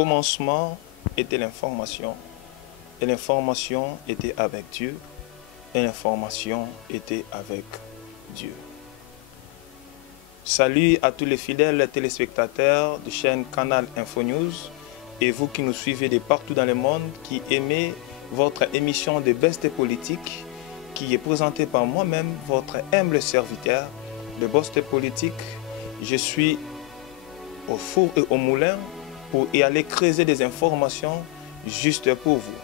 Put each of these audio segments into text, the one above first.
commencement était l'information, et l'information était avec Dieu, et l'information était avec Dieu. Salut à tous les fidèles téléspectateurs de chaîne Canal Info News et vous qui nous suivez de partout dans le monde, qui aimez votre émission de Best Politique, qui est présentée par moi-même, votre humble serviteur de Best Politique. Je suis au four et au moulin pour y aller creuser des informations juste pour vous.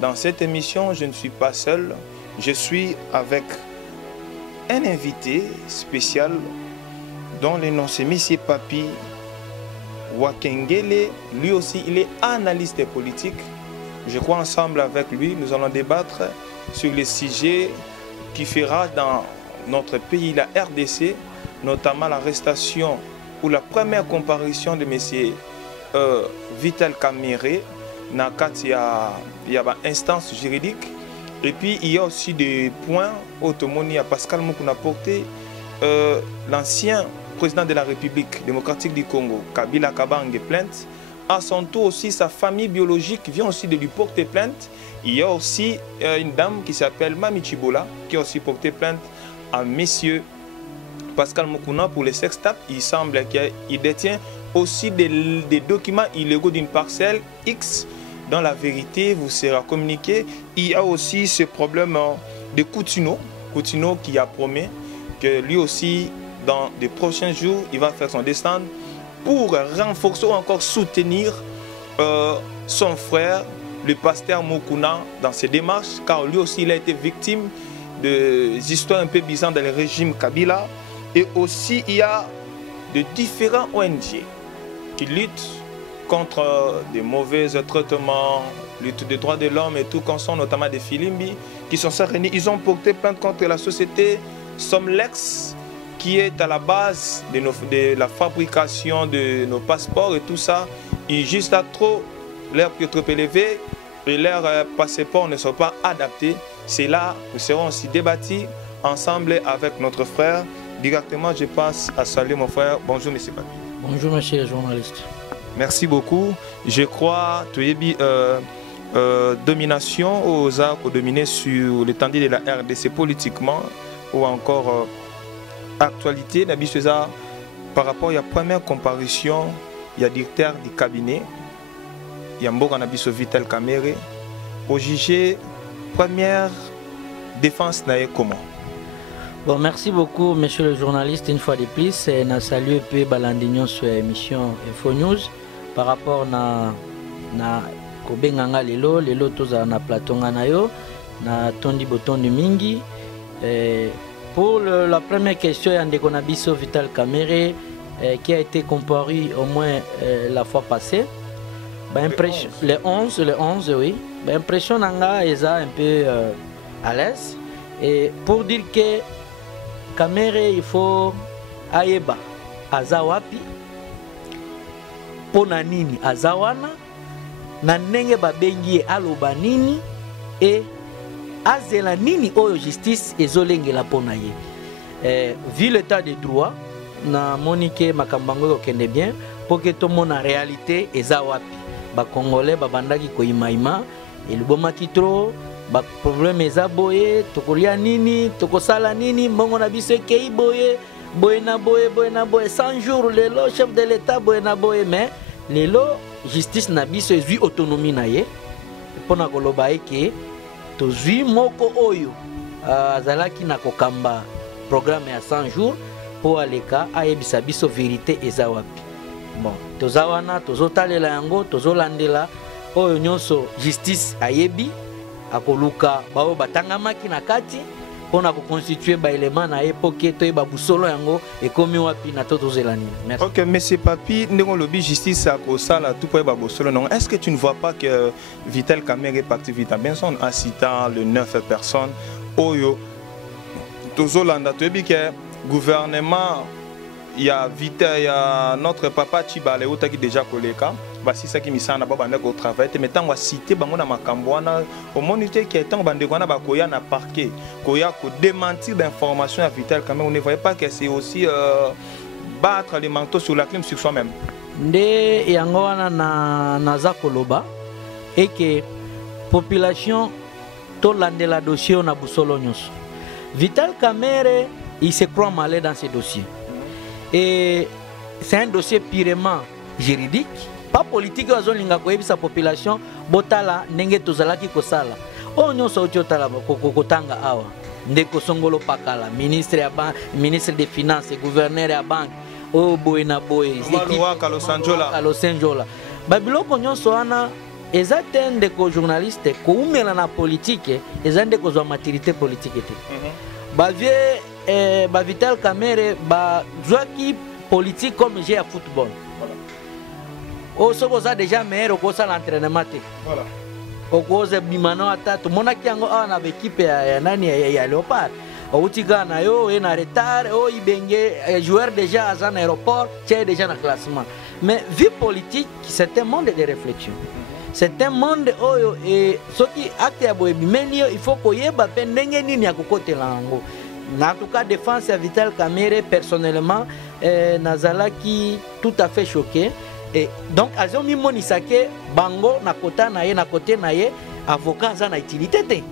Dans cette émission, je ne suis pas seul, je suis avec un invité spécial dont le nom c'est M. Papi Wakengele. Lui aussi, il est analyste politique. Je crois ensemble avec lui, nous allons débattre sur les sujets qui fera dans notre pays, la RDC, notamment l'arrestation ou la première comparution de M. Vital Kamerhe. Il y a une instance juridique. Et puis, il y a aussi des points automonie à Pascal Moukouna porté. L'ancien président de la République démocratique du Congo, Kabila Kabange, plainte. À son tour aussi, sa famille biologique vient aussi de lui porter plainte. Il y a aussi une dame qui s'appelle Mami Chibola qui a aussi porté plainte à monsieur Pascal Moukouna pour les sextapes. Il semble qu'il détient aussi des documents illégaux d'une parcelle X dont la vérité vous sera communiquée. Il y a aussi ce problème de Coutinho qui a promis que lui aussi, dans les prochains jours, il va faire son descente pour renforcer ou encore soutenir son frère, le pasteur Moukouna, dans ses démarches, car lui aussi, il a été victime des histoires un peu bizarres dans le régime Kabila. Et aussi, il y a de différents ONG qui luttent contre des mauvais traitements, lutte des droits de l'homme et tout, comme sont notamment des Filimbi, qui sont réunis. Ils ont porté plainte contre la société Somlex, qui est à la base de la fabrication de nos passeports et tout ça. Et juste à trop, leur prix est trop élevé et leurs passeports ne sont pas adaptés. C'est là que nous serons aussi débattus ensemble avec notre frère. Directement, je passe à saluer mon frère. Bonjour, monsieur Papi. Bonjour, monsieur le journaliste. Merci beaucoup. Je crois que tu as domination aux arts pour dominer sur l'étendue de la RDC politiquement ou encore actualité. Par rapport à la première comparution, il y a directeur du cabinet, il y a Mboka Nabiso Vital Kamerhe. Pour juger, première défense n'a comment? Bon, merci beaucoup, monsieur le journaliste, une fois de plus. Je salue peu Balandignon sur l'émission Info News par rapport à Kobenganga Lelo toza na platonga na yo na tondi botondi mingi. Pour la première question, il y a Nabiso Vital Kamerhe qui a été comparu au moins la fois passée. Le 11, oui. L'impression nanga est un peu à l'aise. Et pour dire que Kamerhe, il faut ayeba azawapi pona nini azawana na ndenge babengi aloba nini et azela nini oyo justice ezolengela pona ye. Vu l'état de droit na monike makambango kokende bien pour que tout le monde en réalité ezawapi ba congolais babandaki koimaima elubomaki trop ba problème eza boye tokolia nini tokosala nini mbongo na biso ekei boye boye na boye 100 jours lelo chef de l'état boye na boye mais lelo justice na biso ezwi autonomie na ye mpona koloba eke tozwi moko oyo azalaki na kokamba programme ya 100 jours po aleka ayebisa biso vérité eza wapi. Bon, toza wana tozotalela yango tozolandela oyo nyonso justice ayebi akoluka bao batangamaki na kati pona ko constituer ba élément na époque to ba busolo yango ekomi wapi na tozozela nini. Merci. OK, monsieur Papi, ndeko lobi justice ako sala tout pour ba busolo non. Est-ce que tu ne vois pas que Vital Kamerhe est parti vite à Benson en citant les 9 personnes oyo tozolanda to bi que gouvernement il y a notre papa Chibale qui déjà koleka basi ça qui misana ba banda ko travail mais tant cité bango na makambo wana au monité qui est tant bande wana ba koya na parquet koya ko démentir d'informations à Vital Kamerhe. On ne voyait pas que c'est aussi battre les manteaux sur la clim sur soi-même. nde yango wana naza koloba et que population tolandela dossier na busolo nyonso. Vital Kamerhe, il se croit malin dans ce dossier. Et c'est un dossier purement juridique, pas politique. Ozolinga koyebisa population botala ndenge tozalaki kosala. O nyonso otala kokotanga awa. Ndeko Songolo Pakala, ministre ya banque, ministre des finances, gouverneur ya banque, o boy na boy, Kalosanjola. Babiloko nyonso wana eza te ndeko journaliste ko umela na politique, eza ndeko zo maturité politique te. Ba vie ba Vital Kamerhe ba jouaki politique comme j'ai à football. Voilà. O soko za déjà meilleur ko ça l'entraînement te. Voilà. O koze bimano atatu monaki yango ana équipe ya nani ya Léopard. O tiga na yo e na retard o ibenge joueur déjà à un aéroport, c'est déjà dans classement. Mais vie politique, c'est un monde de réflexion. C'est un monde oyo et ce qui acte ya boye bimeni il faut koyeba pe ndenge nini ya kokotela yango. En tout cas, défense à Vital Kamerhe, personnellement, nazalaki tout à fait choqué. Et donc, azomi monisake bango na kota na ye na côté na ye avocat za na utilité te.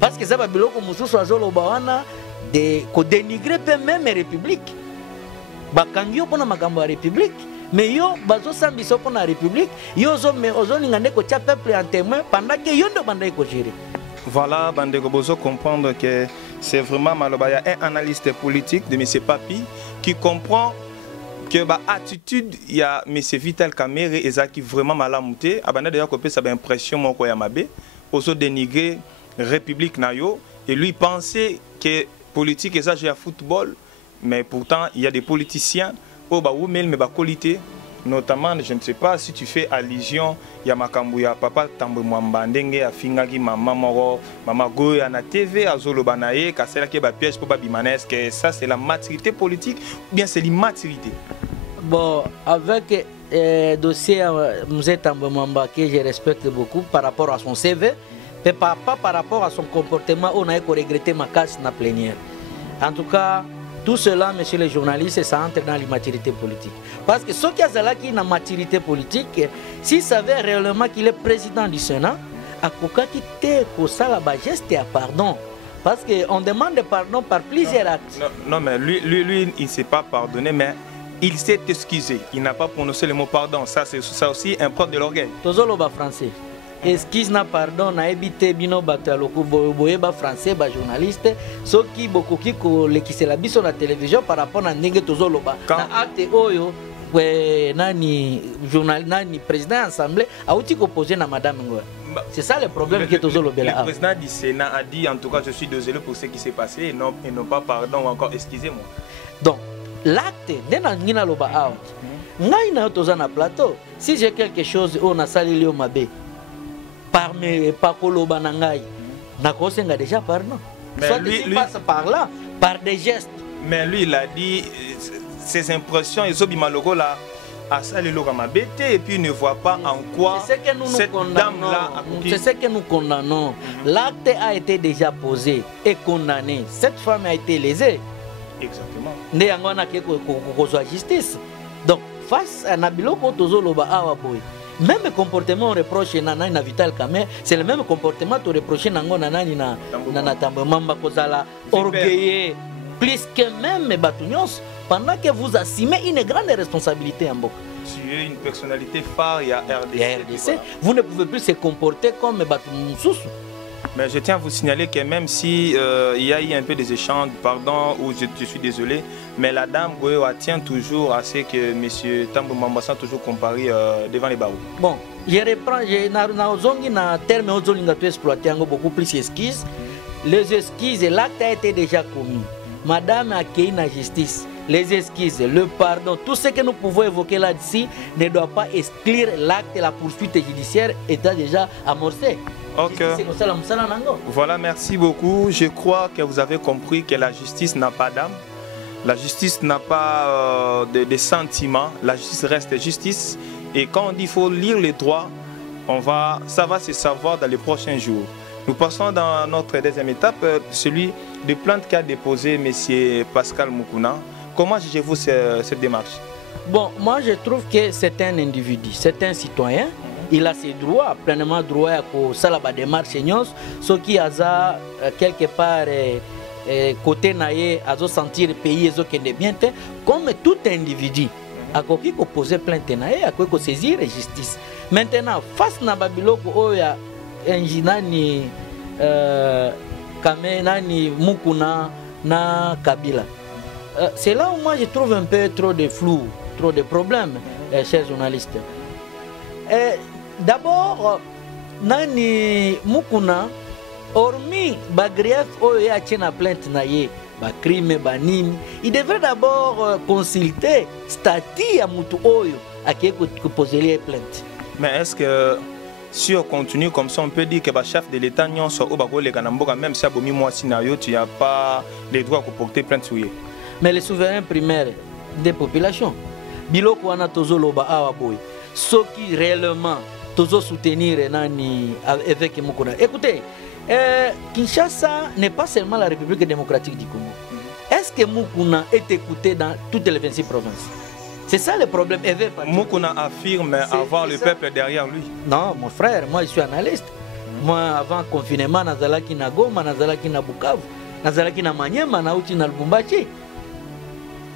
Parce que ça va biloko mususu azoloba wana de ko dénigrer pe même république. Bakangi yo pona makambo ya république, mais yo bazo sambiso pona république, yo zo me ozolinga ndeko tia peuple en témoin pendant que yo ndo banda ko gérer. Voilà, bandeko bozo comprendre que c'est vraiment Maloba. Il y a un analyste politique de M. Papi qui comprend que l'attitude, il y a M. Vital Kamerhe et qui vraiment mal amouté. Abanda d'ailleurs que ça a l'impression mon quoi Yamabe, aussi dénigrer République Nayo et lui pensait que politique et ça j'ai à football, mais pourtant il y a des politiciens au ou mais qualité. Notamment, je ne sais pas si tu fais allusion, il y a Makambuya, papa Tambo Mwamba, Ndenge, Afingagi, Maman Moro, Maman Goya, na TV, Azolo Banaye, Kassela Keba piège pour Babimanes, que ça c'est la maturité politique ou bien c'est l'immaturité? Bon, avec le dossier Mzé Tambo Mwamba, que je respecte beaucoup par rapport à son CV, mais pas par rapport à son comportement, on a regretté ma casse dans la plénière. En tout cas, tout cela, messieurs les journalistes, ça entre dans l'immaturité politique. Parce que ce qui a une maturité politique, s'il savait réellement qu'il est président du Sénat, à Kokaki te ça la geste et pardon. Parce qu'on demande pardon par plusieurs actes. Non, mais lui il ne s'est pas pardonné, mais il s'est excusé. Il n'a pas prononcé le mot pardon. Ça, c'est ça aussi un preuve de l'orgueil. Tozoloba français. Excuse na pardon na ebité bino bato ya loko boyeba français ba journaliste soki bokoki ko lekisela biso na télévision par rapport na ndenge tozoloba na acte oyo nani journal nani président assemblée a outi ko poser na madame Ngoa. C'est ça le problème que tozolobela. Le président du Sénat a dit en tout cas je suis désolé pour ce qui s'est passé et non pas pardon ou encore excusez-moi. Donc l'acte dena ngina loba out. Ngai na toza na plateau si j'ai quelque chose on a sali lio mabe. Parmi Pakoloba Nangai, Nakosenga déjà pardon. Soit lui passe par là, par des gestes. Mais lui, il a dit ses impressions, ils ont mis Malogo là, à ça, le et puis il ne voit pas en quoi cette dame-là a coupé. C'est ce que nous condamnons. L'acte a été déjà posé et condamné. Cette femme a été lésée. Exactement. Né angona ke ko justice. Donc, face à Nabiloko Tozoloba Awaboy. Même comportement reproché na Vital Kamerhe, c'est le même comportement que reproché na Tambo Mwamba kozala orgueilleux plus que même Batunios pendant que vous assumez une grande responsabilité en Boka. Tu es une personnalité phare, il y a RDC. Vous ne pouvez plus se comporter comme Batunios. Mais je tiens à vous signaler que même si il y a eu un peu des échanges, pardon, ou je suis désolé, mais la dame Goyoa tient toujours à ce que M. Tambo Mwamba soit toujours comparé devant les barreaux. Bon, je reprends, na terme exploité beaucoup plus esquisses. Les esquisses, l'acte a été déjà commis. Madame a accueilli la justice. Les esquisses, le pardon, tout ce que nous pouvons évoquer là-dessus ne doit pas exclure l'acte et la poursuite judiciaire étant déjà amorcée. Okay. Voilà, merci beaucoup. Je crois que vous avez compris que la justice n'a pas d'âme. La justice n'a pas de sentiments. La justice reste justice. Et quand on dit qu'il faut lire les droits, ça va se savoir dans les prochains jours. Nous passons dans notre deuxième étape, celui de plainte qu'a déposé M. Pascal Mukuna. Comment jugez-vous cette démarche? Bon, moi je trouve que c'est un individu, c'est un citoyen. Il a ses droits, pleinement droit à ça la démarche, ce qui a quelque part côté naïe, à sentir le pays et bien, comme tout individu. À quoi poser plainte naïe, à quoi saisir la justice. Maintenant, face à Babiloko, il y a un jinani Kamenani Mukuna na Kabila. C'est là où moi je trouve un peu trop de flou, trop de problèmes, chers journalistes. D'abord, Nani Mukuna, hormis Bagrief, Oya Tchena plainte naïe, crime, banimi, il devrait d'abord consulter statut à Moutou Oyo à qui poser les plaintes. Mais est-ce que si on continue comme ça, on peut dire que le chef de l'État, même si tu as mis scénario, tu n'as pas les droits pour porter plainte sur lui? Mais les souverains primaires des populations, Biloko wana tozo loba awaboy, ceux qui réellement tozo soutenir avec Mukuna. Écoutez, Kinshasa n'est pas seulement la République démocratique du Congo. Est-ce que Mukuna est écouté dans toutes les 26 provinces? C'est ça le problème. Mukuna affirme avoir le peuple derrière lui. Non, mon frère, moi je suis analyste. Moi, avant le confinement, nazalaki na Goma, nazalaki na Bukavu, nazalaki na Maniema, nauti na Lubumbashi.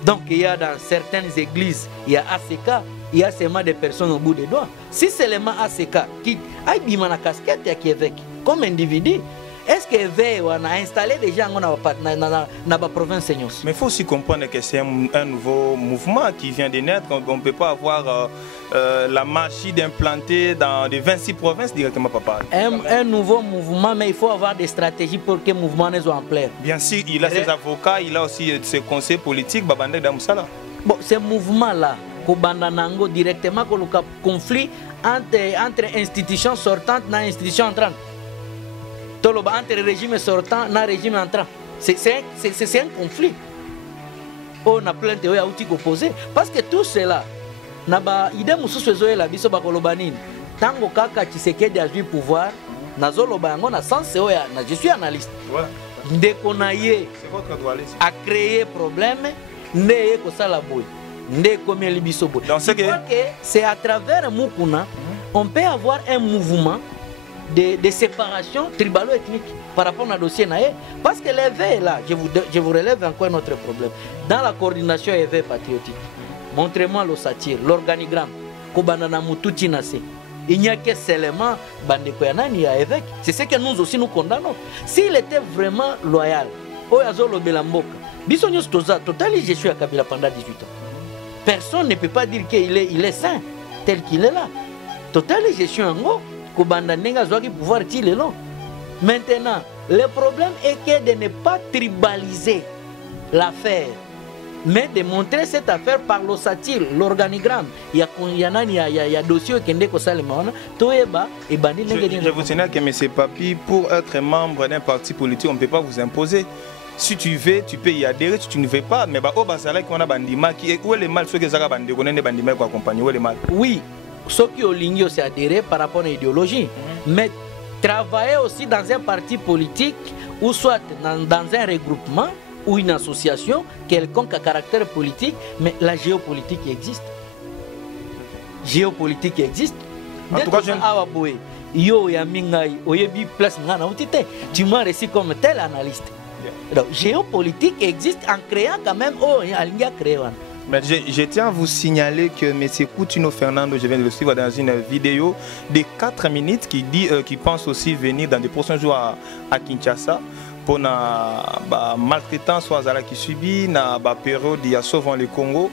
Donc il y a dans certaines églises, il y a ACK, il y a seulement des personnes au bout des doigts. Si c'est seulement ACK qui a mis la casquette à Québec comme individu, est-ce qu'on a installé des gens dans la province? Mais il faut aussi comprendre que c'est un nouveau mouvement qui vient de naître. On ne peut pas avoir la magie d'implanter dans les 26 provinces directement, papa. Un nouveau mouvement, mais il faut avoir des stratégies pour que le mouvement soit en place. Bien sûr, il a ses avocats, il a aussi ses conseils politiques. Bon, ce mouvement-là, Kobandanango directement, le conflit entre institutions sortantes et institutions entrantes. Entre le régime sortant et le régime entrant. C'est un conflit. On a plein de outils opposés. Parce que tout cela, idée mususu la biso bakolobanini. Tango kaka Tshisekedi a eu pouvoir, nazoloba yango na sens je suis analyste. Dès qu'on a créé problème, ndé ko sala boy. Ndé ko meli biso boy. C'est à travers Mukuna, on peut avoir un mouvement de séparation tribalo-ethnique par rapport au dossier Naé. Parce que l'EV est là, je vous relève encore un autre problème. Dans la coordination EV patriotique, montrez-moi le satire, l'organigramme, Kobanana Mututi Nase. Il n'y a que seulement Bandekoyanani à évêque. C'est ce que nous aussi nous condamnons. S'il était vraiment loyal, Oyazolo Belamboka, Bissonius Toza, totalement je suis à Kabila pendant 18 ans. Personne ne peut pas dire qu'il est saint tel qu'il est là. Totalement je suis un gros. Pouvoir tirer long. Maintenant, le problème est que de ne pas tribaliser l'affaire, mais de montrer cette affaire par le satire, l'organigramme. Il y a dossier qui est Je vous signale que M. Papi, pour être membre d'un parti politique, on ne peut pas vous imposer. Si tu veux, tu peux y adhérer. Si tu ne veux pas, mais où est le mal? Ceux qui ont accompagné, où est le mal? Oui. Ceux qui ont ligné s'est adhéré par rapport à l'idéologie, mais travailler aussi dans un parti politique ou soit dans un regroupement ou une association quelconque à caractère politique, mais la géopolitique existe. Géopolitique existe. En tout cas, tu m'as reçu comme tel analyste. Donc, géopolitique existe en créant quand même Mais je tiens à vous signaler que M. Coutinho Fernando, je viens de le suivre dans une vidéo de 4 minutes qui pense aussi venir dans les prochains jours à Kinshasa pour la maltraitance qui subit la période il y a souvent le Congo,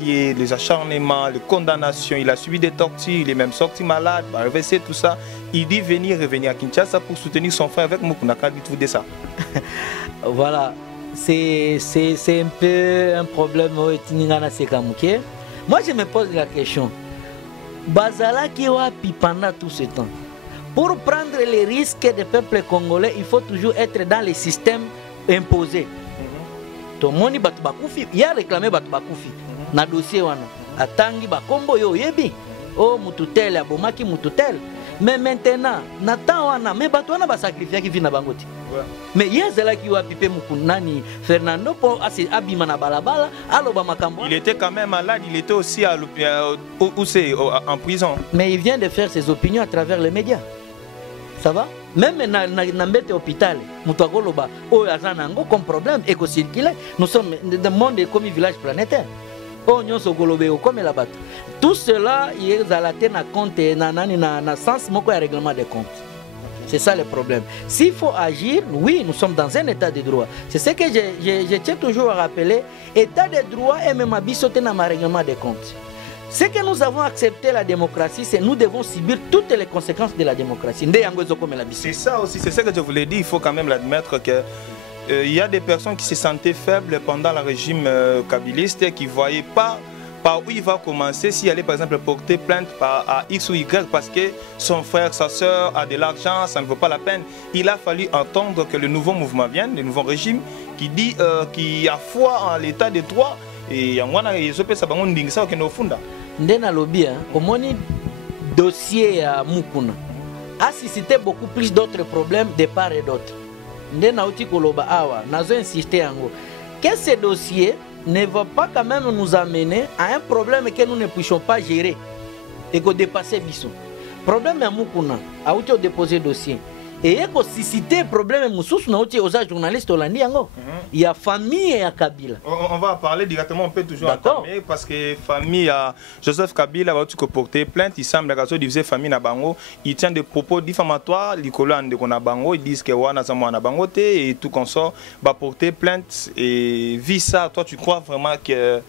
les acharnements, les condamnations, il a subi des tortures, il est même sorti malade, reversé tout ça. Il dit revenir à Kinshasa pour soutenir son frère avec Mukuna. Qu'est-ce que ça? Voilà. C'est un peu un problème. Moi, je me pose la question. Bazala qui a pendant tout ce temps. Pour prendre les risques des peuples congolais, il faut toujours être dans les systèmes imposés. Tout le monde a réclamé Batubakoufi. Dans le dossier, Atangi Bakombo yo yebi. Oh, Moututel, Abomaki Moututel. Mais maintenant, Nathan, mais Batouana va sacrifier qui vient à Bangoti. Mais il y a cela qui a pipé Mukunani, Fernando, pour abima na balabala, aloba makambo. Il était quand même malade, il était aussi en prison. Mais il vient de faire ses opinions à travers les médias. Ça va? Même dans mbete hôpital, Moutagoloba, oh azanango comme problème éco-circulaire. Nous sommes dans le monde comme village planétaire. Oh nyonso golobe comme la batte. Tout cela, il est à la tête na compte na sens moko ya règlement des comptes. C'est ça le problème. S'il faut agir, oui, nous sommes dans un état de droit. C'est ce que je tiens toujours à rappeler. État de droit et même abisoté dans le règlement des comptes. Ce que nous avons accepté la démocratie, c'est que nous devons subir toutes les conséquences de la démocratie. C'est ça aussi, c'est ce que je voulais dire. Il faut quand même l'admettre que il y a des personnes qui se sentaient faibles pendant le régime kabyliste et qui ne voyaient pas par où il va commencer s'il allait par exemple porter plainte à X ou Y parce que son frère, sa soeur a de l'argent, ça ne vaut pas la peine. Il a fallu entendre que le nouveau mouvement vienne, le nouveau régime qui dit qu'il a foi en l'état de droit et en wana ezope sa bango ndingisa okendo funda. Ndena lobby au moni dossier à Mukuna a suscité beaucoup plus d'autres problèmes de part et d'autre. Ndena uti koloba awa nazo insister yango que ce dossier ne va pas quand même nous amener à un problème que nous ne puissions pas gérer et que dépasser Bisson. Problème à Mukuna, a été déposé dossier. Et il y a suscité problème aux journalistes hollandais. Il y a famille et Kabila. On va parler directement, on peut toujours entamer parce que famille à Joseph Kabila va porter plainte. Il semble que divisé famille na bango. Il tient des propos diffamatoires. Nicolas Ndekona bango, ils disent que wana samo na bangote et tout consort va porter plainte. Et vu ça, toi tu crois vraiment que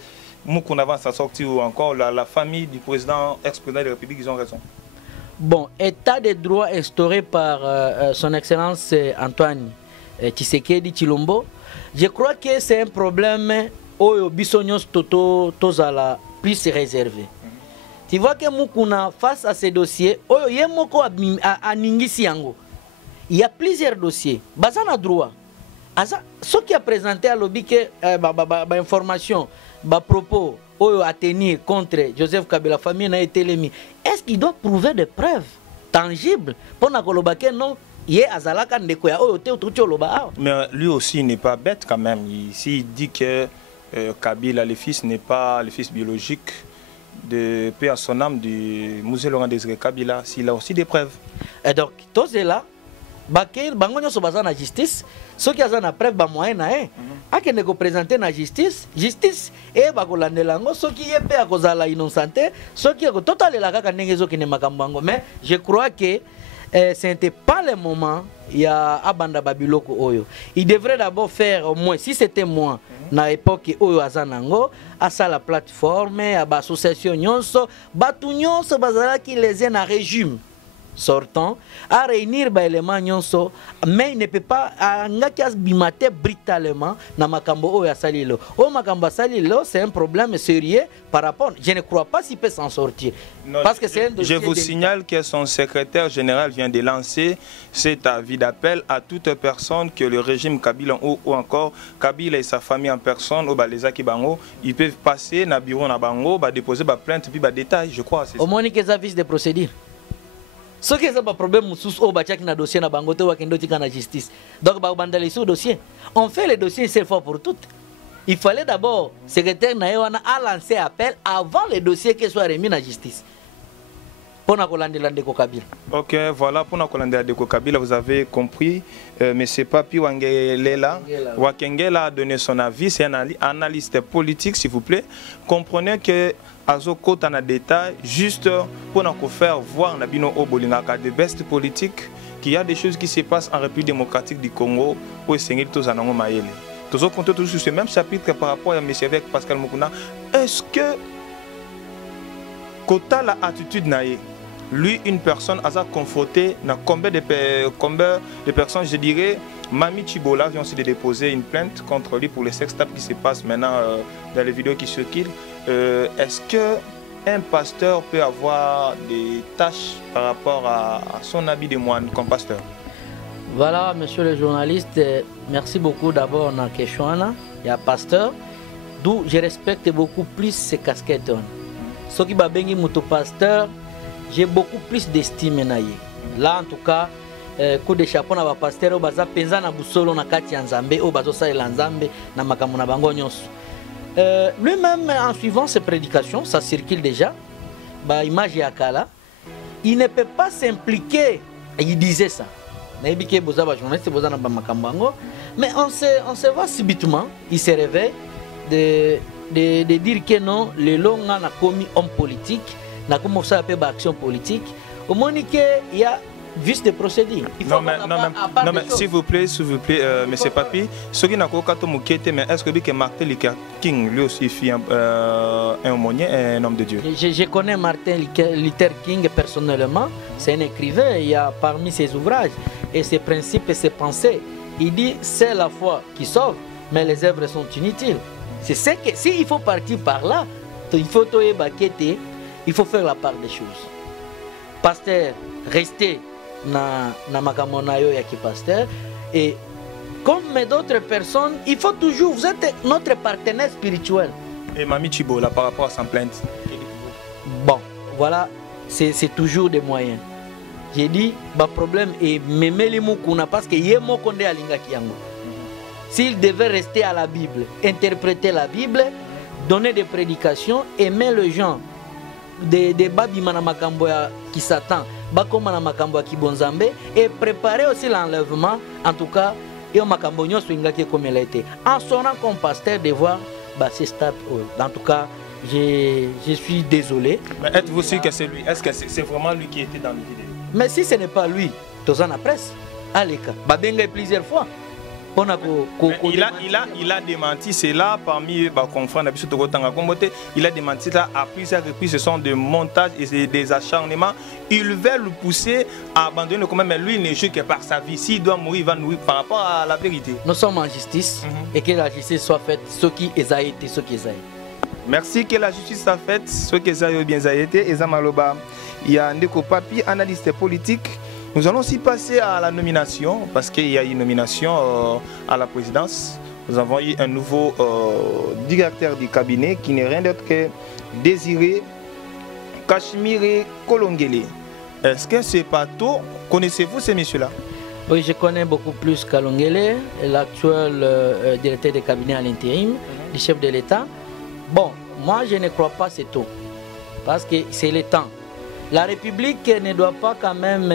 Mukuna avance à sortir ou encore la famille du président, ex-président de la République, ils ont raison? Bon, état de droit instauré par son excellence Antoine Tshisekedi Tshilombo, je crois que c'est un problème où Bissonios Toto Tozala plus réservé. Tu vois que Mukuna face à ces dossiers, il y a plusieurs dossiers. Bazana droit. Ce qui a présenté à l'objet que information, propos à tenir contre Joseph Kabila, famille n'a été émis. Est-ce qu'il doit prouver des preuves tangibles pour que non? Mais lui aussi n'est pas bête quand même. S'il dit que Kabila, le fils, n'est pas le fils biologique de paix à son âme de Mouzé Laurent Désiré Kabila, s'il a aussi des preuves. Et donc, tout cela, bango so baza na justice soki aza na preuve ba moyen na e akende ko présenter na justice e ba ko landela ngo soki ye pe akozala innocente soki ko totalela kaka ndenge ezokende makambo yango. Mais je crois que ce n'était pas le moment ya abanda babiloko oyo. Il devrait d'abord faire au moins, si c'était moi na époque oyo azanango asa la plateforme aba association nyonso batu nyonso bazala ki les na régime sortant à réunir les éléments nyonso, mais il ne peut pas bimate brutalement na makambo o ya salilo. O makambo salilo, c'est un problème sérieux par rapport. Je ne crois pas s'il peut s'en sortir. Non, parce que c'est un dossier. Je vous signale que son secrétaire général vient de lancer cet avis d'appel à toute personne que le régime Kabila ou encore Kabila et sa famille en personne ou les Akibango, ils peuvent passer na bureau na bango, déposer plainte puis détail, je crois. Au moins qu'ils avisent de procédure. Ce qui est un problème, c'est que le dossier na bangote ou la justice. Donc, on dossier. On fait le dossier une seule fois pour toutes. Il fallait d'abord, le secrétaire Naïwana a lancé appel avant le dossier qui soit remis à la justice. Pour Ndeko Kabila. Ok, voilà, pour Ndeko Kabila, vous avez compris. Mais c'est Papi Wangelela. Wakengela a donné son avis, c'est un analyste politique, s'il vous plaît. Comprenez que Azoko en a détail, juste pour nous faire voir des bestes politiques, qu'il y a des choses qui se passent en République démocratique du Congo pour essayer de tout ça. Nous avons compté toujours sur ce même chapitre par rapport à M. avec Pascal Mukuna. Est-ce que Kota la attitude naïe, lui une personne a confronté dans combien de personnes, je dirais, Mami Chibola vient aussi de déposer une plainte contre lui pour les sextapes qui se passent maintenant dans les vidéos qui circulent. Est-ce qu'un pasteur peut avoir des tâches par rapport à son habit de moine comme pasteur? Voilà, monsieur le journaliste, merci beaucoup d'abord dans la question. Il y a pasteur, d'où je respecte beaucoup plus ses casquettes. Ce qui va bien pasteur, j'ai beaucoup plus d'estime. Là, en tout cas, coup de chapeau na ba pasteur o baza penza na busolo na kati ya Nzambe o bazo salela Nzambe na makambo na bango nyonso. Lui-même en suivant ses prédications, ça circule déjà, ba image ya kala, il ne peut pas s'impliquer, il disait ça. Naibike boza ba journaliste boza na ba makambo bango, mais on se voit subitement, il se réveille de dire que non, le long a commis homme politique, na comme ça appelle action politique. Au moins il y a vice de procédure. Non mais s'il vous plaît, monsieur Papi, ce qui n'a pas été mais est-ce que Martin Luther King lui aussi fit un aumônier, un homme de Dieu? Je connais Martin Luther King personnellement, c'est un écrivain, il y a parmi ses ouvrages et ses principes et ses pensées, il dit c'est la foi qui sauve, mais les œuvres sont inutiles. C'est ce que s'il faut partir par là, il faut il faut faire la part des choses. Pasteur, restez na makambo na yo ya ki pasteur et comme d'autres personnes, il faut toujours, vous êtes notre partenaire spirituel. Et Mami Chibo, là par rapport à sa plainte. Bon, voilà, c'est toujours des moyens. J'ai dit, le problème est memeli mukuna parce que yemo konde alinga kiyango. S'il devait rester à la Bible, interpréter la Bible, donner des prédications, aimer les gens, des babima na makambo qui s'attend, bakoma na makambo ki bonzambe et préparer aussi l'enlèvement, en tout cas, et au makambo nyo swingaki comme elle a été. En sonnant comme pasteur de voir ces stades. En tout cas, je suis désolé. Mais êtes-vous sûr que c'est lui? Est-ce que c'est vraiment lui qui était dans le vidéo? Mais si ce n'est pas lui, dans la presse, Aleka, Babenga plusieurs fois. Il a démenti cela parmi les confrères. Il a démenti ça à plusieurs reprises. Ce sont des montages et des acharnements. Ils veulent le pousser à abandonner quand même. Mais lui, il n'est juste que par sa vie. S'il doit mourir, il va mourir par rapport à la vérité. Nous sommes en justice et que la justice soit faite, ce qui est été, ce qui est. Merci que la justice soit faite, ce qui est bien été. Et Zamaloba, il y a Ndeko Papi, analyste politique. Nous allons aussi passer à la nomination, parce qu'il y a une nomination à la présidence. Nous avons eu un nouveau directeur du cabinet qui n'est rien d'autre que Désiré Kashmire Kolongele. Est-ce que c'est pas tôt? Connaissez-vous ces messieurs-là? Oui, je connais beaucoup plus Kalongele, l'actuel directeur de cabinet à l'intérim, du chef de l'État. Bon, moi je ne crois pas c'est tôt, parce que c'est le temps. La République ne doit pas quand même,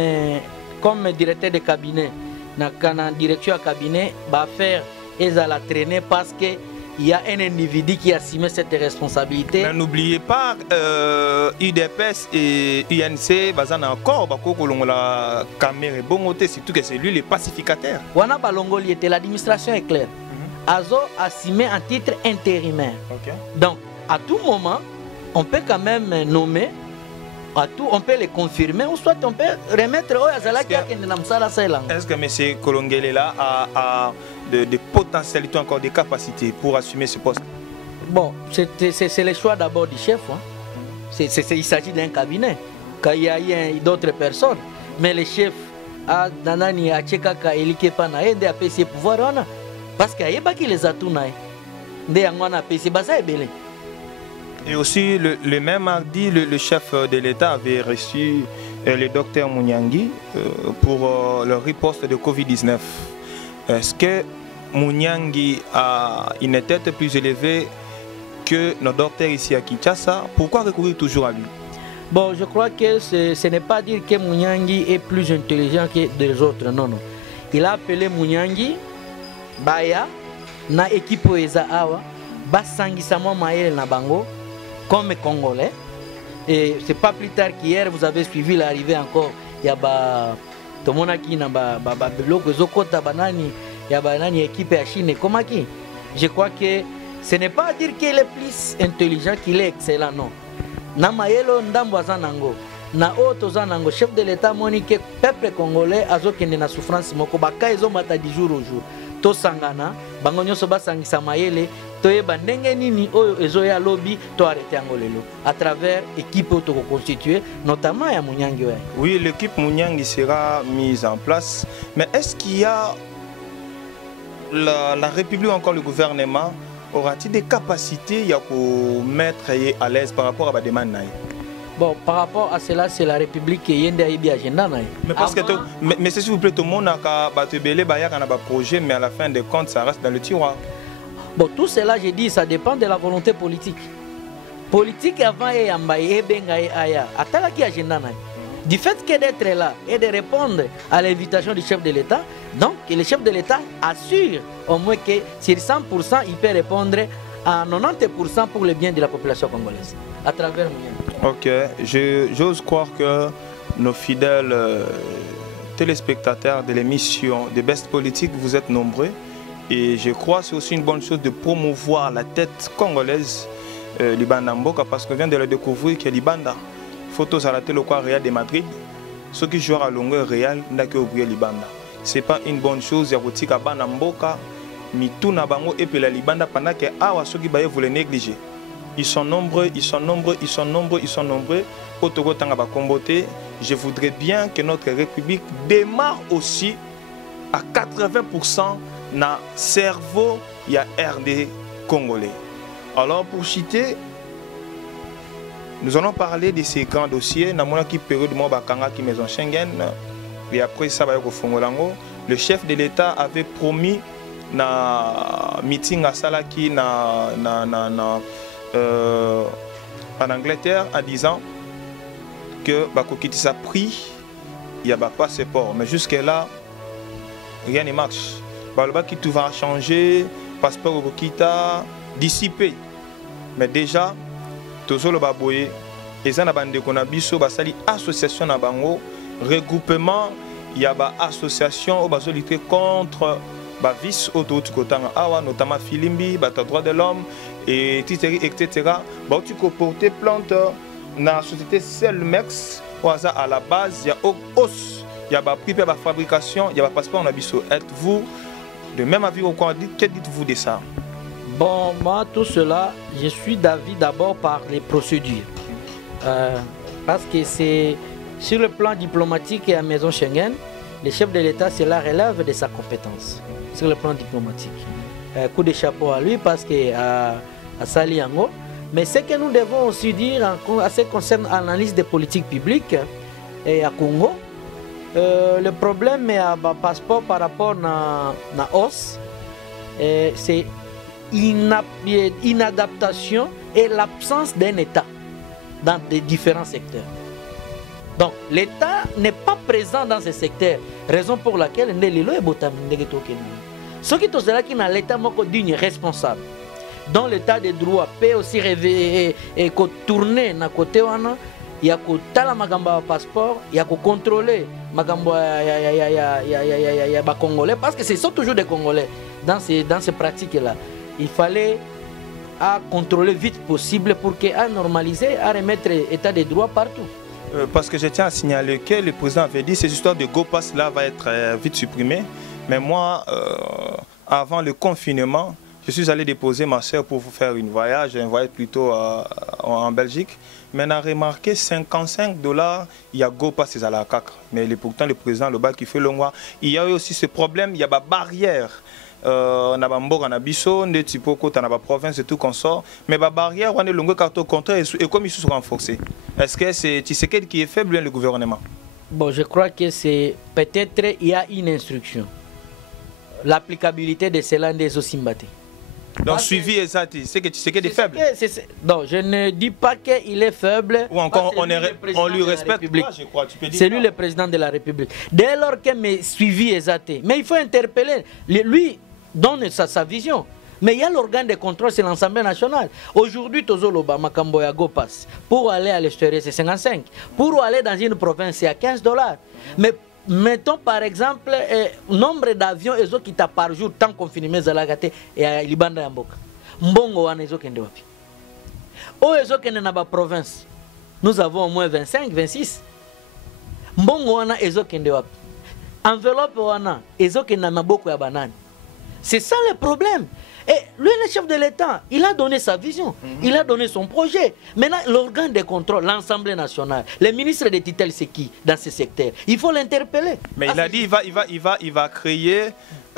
comme directeur de cabinet, dans la direction de cabinet, faire et la traîner parce qu'il y a un individu qui a assumé cette responsabilité. Mais n'oubliez pas, UDPS et UNC, bazan encore, la caméra est bon, surtout que c'est lui le pacificateur. Wana Balongoli était l'administration est claire. Azo assumé en titre intérimaire. Okay. Donc, à tout moment, on peut quand même nommer. À tout, on peut les confirmer ou soit on peut remettre au Azalaki. Est-ce que M. Kolongele là a des potentialités, encore des capacités pour assumer ce poste? Bon, c'est le choix d'abord du chef. Hein. Il s'agit d'un cabinet. Quand il y a d'autres personnes, mais le chef a Nanani a Tchekaka et Likepana et a PC pouvoir parce qu'il y a qui les a tout naïs. Et aussi, le même mardi, le chef de l'État avait reçu le docteur Mouniangui pour le riposte de Covid-19. Est-ce que Mouniangui a une tête plus élevée que nos docteurs ici à Kinshasa? Pourquoi recourir toujours à lui? Bon, je crois que ce n'est pas dire que Mouniangui est plus intelligent que les autres, non, non. Il a appelé Mouniangui, Baya, na équipe Eza Awa, Basangissamo Maël Nabango, comme Congolais. Et c'est pas plus tard qu'hier, vous avez suivi l'arrivée encore. Il y a tout le monde qui n'a pas équipe à Chine. Comment qui? Je crois que ce n'est pas dire qu'il est plus intelligent, qu'il est excellent, non. Namayelo Ndambwazanango, na Otozanango, chef de l'État, monique, peuple congolais, azokende na souffrance moko, baka ezo mata du jour au jour. To sangana, bango nyoso basangisa mayele, toyeba ndenge nini oyo ezoya lobby to arrêter angolelo à travers équipe auto constituée, notamment ya Mouniangui. Oui, l'équipe Mouniangui sera mise en place, mais est-ce qu'il y a la République ou encore le gouvernement aura-t-il des capacités pour mettre à l'aise par rapport à la demande? Bon, par rapport à cela, c'est la République qui est dans agenda. Mais parce que, mais s'il vous plaît, tout le monde a un projet, mais à la fin des comptes, ça reste dans le tiroir. Bon, tout cela, j'ai dit, ça dépend de la volonté politique. Politique avant et ambaye benga aya. Atala qui agenda. Du fait que d'être là et de répondre à l'invitation du chef de l'État, donc le chef de l'État assure au moins que sur 100%, il peut répondre à 90% pour le bien de la population congolaise. À travers moi. Ok, j'ose croire que nos fidèles téléspectateurs de l'émission de Best Politique, vous êtes nombreux. Et je crois que c'est aussi une bonne chose de promouvoir la tête congolaise, Libanda Mboka, parce qu'on vient de le découvrir que Libanda, photos à la télé au Real de Madrid, ceux qui jouent à longueur réelle, n'a que oublier Libanda. Ce n'est pas une bonne chose, il y a aussi Banda Mboka, Mituna Bango et puis la Libanda pendant que Awa ceux qui vous les négliger. Ils sont nombreux, ils sont nombreux, ils sont nombreux, ils sont nombreux. Je voudrais bien que notre République démarre aussi à 80% dans le cerveau il y a RD congolais. Alors pour citer, nous allons parler de ces grands dossiers. Dans la période de maison Schengen, et après ça, le chef de l'État avait promis na meeting à Salaki en Angleterre en disant que Bakokiti sa pris, il n'y a pas passeport. Mais jusque-là, rien ne marche. Balobaki tout va changer, passeport au Kokita, dissipé. Mais déjà, Tozo le Baboye, et ça n'a pas de konabiso, basali association na bango, regroupement, il y a une association qui va lutter contre les vices autour du côté notamment Filimbi, les droits de l'homme, etc. Tu peux porter plainte dans la société Celmex, à la base, il y a hausse, il y a prix de la fabrication, il y a un passeport en abisso. Êtes-vous de même avis au quoi? Que dites-vous de ça? Bon, moi, tout cela, je suis d'avis d'abord par les procédures. Parce que c'est sur le plan diplomatique et à Maison Schengen, le chef de l'État, cela relève de sa compétence sur le plan diplomatique. Coup de chapeau à lui parce qu'à Saliango. Mais ce que nous devons aussi dire en ce qui concerne l'analyse des politiques publiques et à Congo, le problème est à passeport par rapport à la hausse, c'est inadaptation et l'absence d'un État dans des différents secteurs. Donc l'État n'est pas présent dans ces secteurs, raison pour laquelle Nelilo est botam negetoke. Ce qui est là qui n'a l'État moko digne responsable, dont l'État de droit peut aussi réveiller et tourner na côté wana, il y a que tala magamba passeport, il y a que contrôler magamba ya ba congolais parce que ce sont toujours des Congolais dans ces pratiques là. Il fallait contrôler vite possible pour à normaliser, à remettre l'état de droit partout. Parce que je tiens à signaler que le président avait dit que cette histoire de GoPass là va être vite supprimée. Mais moi, avant le confinement, je suis allé déposer ma soeur pour faire un voyage plutôt en Belgique. Mais on a remarqué $55, il y a GoPass à la CAC. Mais pourtant, le président Loba qui fait le mois, il y a eu aussi ce problème, il y a des barrières. On a Bambour, on a Bisso, on a Tipoko, on a province et tout qu'on sort. Mais les barrières, on est longue carton contre et comme ils sont renforcés. Est-ce que c'est Tshisekedi qui est faible ou le gouvernement? Bon, je crois que c'est peut-être il y a une instruction. L'applicabilité de cela est aussi mbattée. Donc suivi exact, c'est que Tshisekedi est faible. Non, je ne dis pas qu'il est faible. Ou encore on lui respecte pas, je crois. C'est lui le président de la République. Dès lors qu'il est suivi exact, mais il faut interpeller. Lui donne sa vision. Mais il y a l'organe de contrôle, c'est l'Assemblée nationale. Aujourd'hui, Tozoloba, Makamboya GoPass, pour aller à l'extérieur, c'est 55. Pour aller dans une province, c'est à $15. Mais mettons par exemple nombre d'avions qui t'a par jour tant confiné Zalagate et à Libanda Yamboka. Mbongo wana ezokende wapi? O ezokende na ba province. Nous avons au moins 25, 26. Mbongo wana ezokende wapi? Enveloppe wana ezokende na maboko ya banani. C'est ça le problème. Et lui, le chef de l'État, il a donné sa vision, il a donné son projet. Maintenant, l'organe de contrôle, l'Assemblée nationale, le ministre de tutelle, c'est qui dans ce secteur? Il faut l'interpeller. Mais il a dit qu'il va créer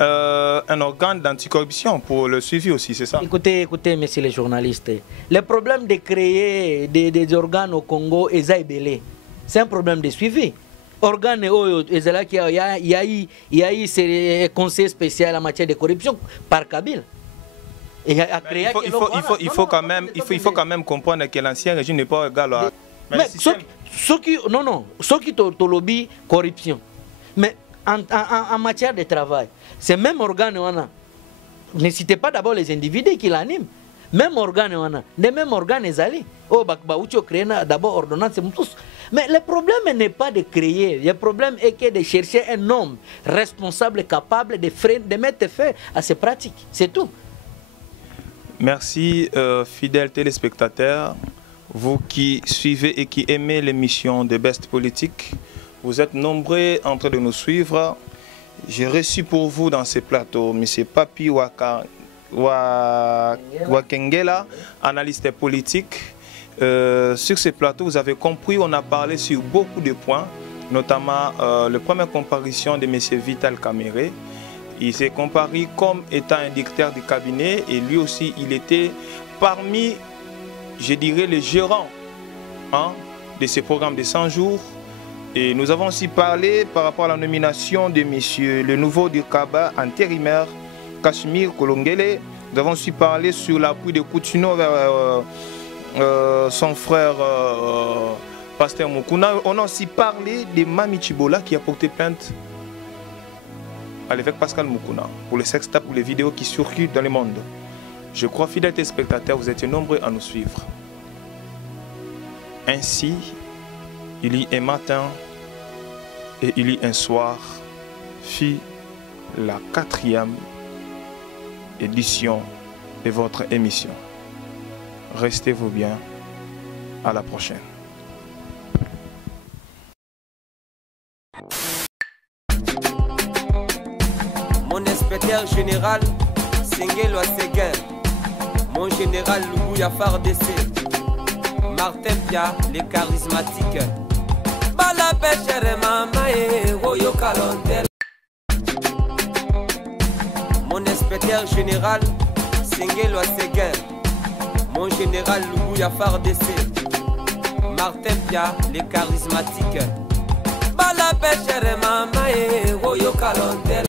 un organe d'anticorruption pour le suivi aussi, c'est ça? Écoutez, messieurs les journalistes, le problème de créer des organes au Congo est zaibélé. C'est un problème de suivi. Organes, il y a eu ces conseils spéciaux en matière de corruption par Kabila. Il faut quand même comprendre que l'ancien régime n'est pas égal à... Mais ceux qui te lobby corruption. Mais en matière de travail, c'est même organe, ne citez pas d'abord les individus qui l'animent. Même organe, les mêmes organes, les alliés. Oh, d'abord ordonnance, tous. Mais le problème n'est pas de créer, le problème est que de chercher un homme responsable, capable de mettre fin à ces pratiques. C'est tout. Merci, fidèles téléspectateurs. Vous qui suivez et qui aimez l'émission de Best Politique, vous êtes nombreux en train de nous suivre. J'ai reçu pour vous dans ce plateau M. Papi Wakengela, analyste politique. Sur ce plateau, vous avez compris, on a parlé sur beaucoup de points, notamment la première comparution de M. Vital Kamerhe. Il s'est comparé comme étant un directeur du cabinet et lui aussi, il était parmi, je dirais, les gérants de ce programme de 100 jours. Et nous avons aussi parlé par rapport à la nomination de monsieur le nouveau Dirkaba intérimaire, Kashmir Kolongele. Nous avons aussi parlé sur l'appui de Coutinho vers son frère Pasteur Mukuna. On a aussi parlé de Mami Chibola qui a porté plainte à l'évêque Pascal Mukuna pour les sextapes, pour les vidéos qui circulent dans le monde. Je crois, fidèles téléspectateurs, vous étiez nombreux à nous suivre. Ainsi, il y a un matin et il y a un soir, fit la 4e édition de votre émission. Restez-vous bien. À la prochaine. Mon inspecteur général, Sengelo Seguin. Mon général Lubuya Fardessé. Martin Pia, les charismatiques. Bala pêchere mama e woyo kalontel. Mon inspecteur général, Sengelo Seguin. Mon général Lubuya Fardessé. Martin Pia, les charismatiques. Bala pêchere mama e woyo kalontel.